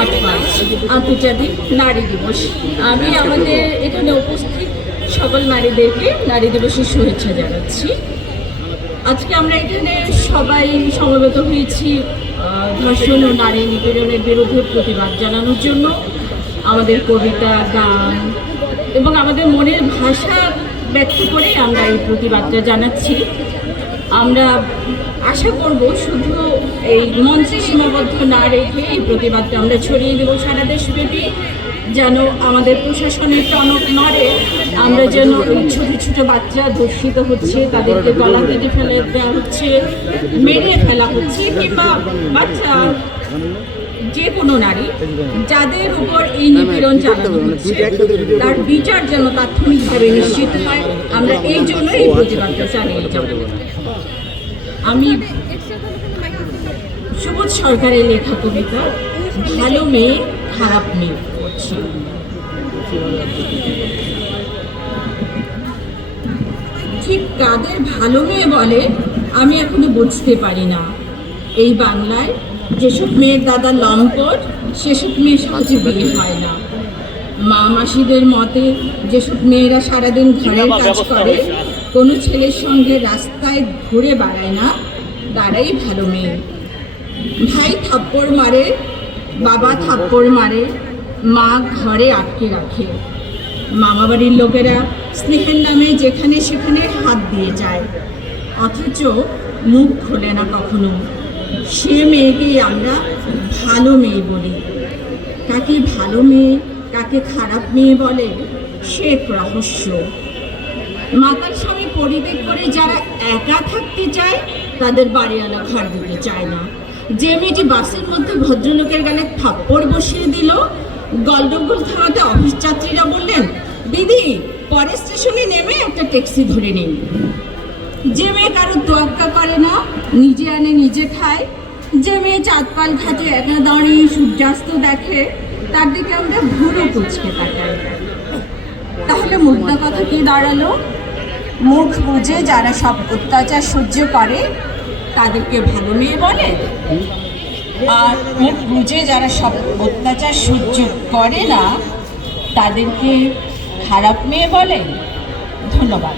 8 March আন্তর্জাতিক নারী দিবস। আমি আমাদের এখানে উপস্থিত সকল নারীদেরকে নারী দিবসের শুভেচ্ছা জানাচ্ছি। আজকে আমরা এখানে সবাই সমবেত হয়েছি ধর্ষণ ও নারী নিপীড়নের বিরুদ্ধে প্রতিবাদ জানানোর জন্য। আমাদের কবিতা, গান এবং আমাদের মনের ভাষা ব্যক্ত করে আমরা এই প্রতিবাদটা জানাচ্ছি। আমরা আশা করব শুধু এই মঞ্চে সীমাবদ্ধ না রেখে এই প্রতিবাদটা আমরা ছড়িয়ে দেবো সারা দেশব্যাপী, যেন আমাদের প্রশাসনের টনক নড়ে। আমরা যেন ওই ছোটো ছোটো বাচ্চা ধর্ষিত হচ্ছে, তাদেরকে গলা কেটে ফেলে দেওয়া হচ্ছে, মেরে ফেলা হচ্ছে, কিংবা বাচ্চা যে কোনো নারী যাদের উপর এই নিপীড়ন চালানো হচ্ছে তার বিচার যেন তাৎক্ষণিকভাবে নিশ্চিত হয়। আমরা এই জন্য এই প্রতিবাদটা চালিয়ে যাব। আমি সুবোধ সরকারের লেখা কবিতা ভালো মেয়ে খারাপ মেয়ে পড়ছি। ঠিক কাদের ভালো মেয়ে বলে আমি এখনো বুঝতে পারি না। এই বাংলায় যেসব মেয়ের দাদা লম্পট সেসব মেয়ে সহজে বিয়ে হয় না। মা মাসিদের মতে যেসব মেয়েরা সারাদিন ঘরের কাজ করে, কোনো ছেলের সঙ্গে রাস্তায় ঘুরে বেড়ায় না, তারাই ভালো মেয়ে। ভাই থাপ্পড় মারে, বাবা থাপ্পড় মারে, মা ঘরে আটকে রাখে। মামাবাড়ির লোকেরা স্নেহের নামে যেখানে সেখানে হাত দিয়ে যায়, অথচ মুখ খোলে না কখনো। সে মেয়েকেই আমরা ভালো মেয়ে বলি। কাকে ভালো মেয়ে কাকে খারাপ মেয়ে বলে সে রহস্য। মাতার স্বামী পরিত্যাগ করে যারা একা থাকতে চায় তাদের বাড়িওয়ালা ঘর দিতে চায় না। যে মেয়েটি বাসের মধ্যে ভদ্রলোকের গালে থাপ্পড় বসিয়ে দিল, গলদগুল থামাতে অফিস যাত্রীরা বললেন, দিদি পরের স্টেশনে নেমে একটা ট্যাক্সি ধরে নিন। যে মেয়ে কারো তোয়াক্কা করে না, নিজে আনে নিজে খায়, যে মেয়ে চাঁদপাল ঘাটে একা দাঁড়িয়ে সূর্যাস্ত দেখে, তার দিকে আমরা ভুরু কুচকে তাকাই। তাহলে মুদ্রা কথা কি দাঁড়ালো? মুখ বুঝে যারা সব অত্যাচার সহ্য করে তাদেরকে ভালো মেয়ে বলে, আর মুখ বুঝে যারা সব অত্যাচার সহ্য করে না তাদেরকে খারাপ মেয়ে বলে। ধন্যবাদ।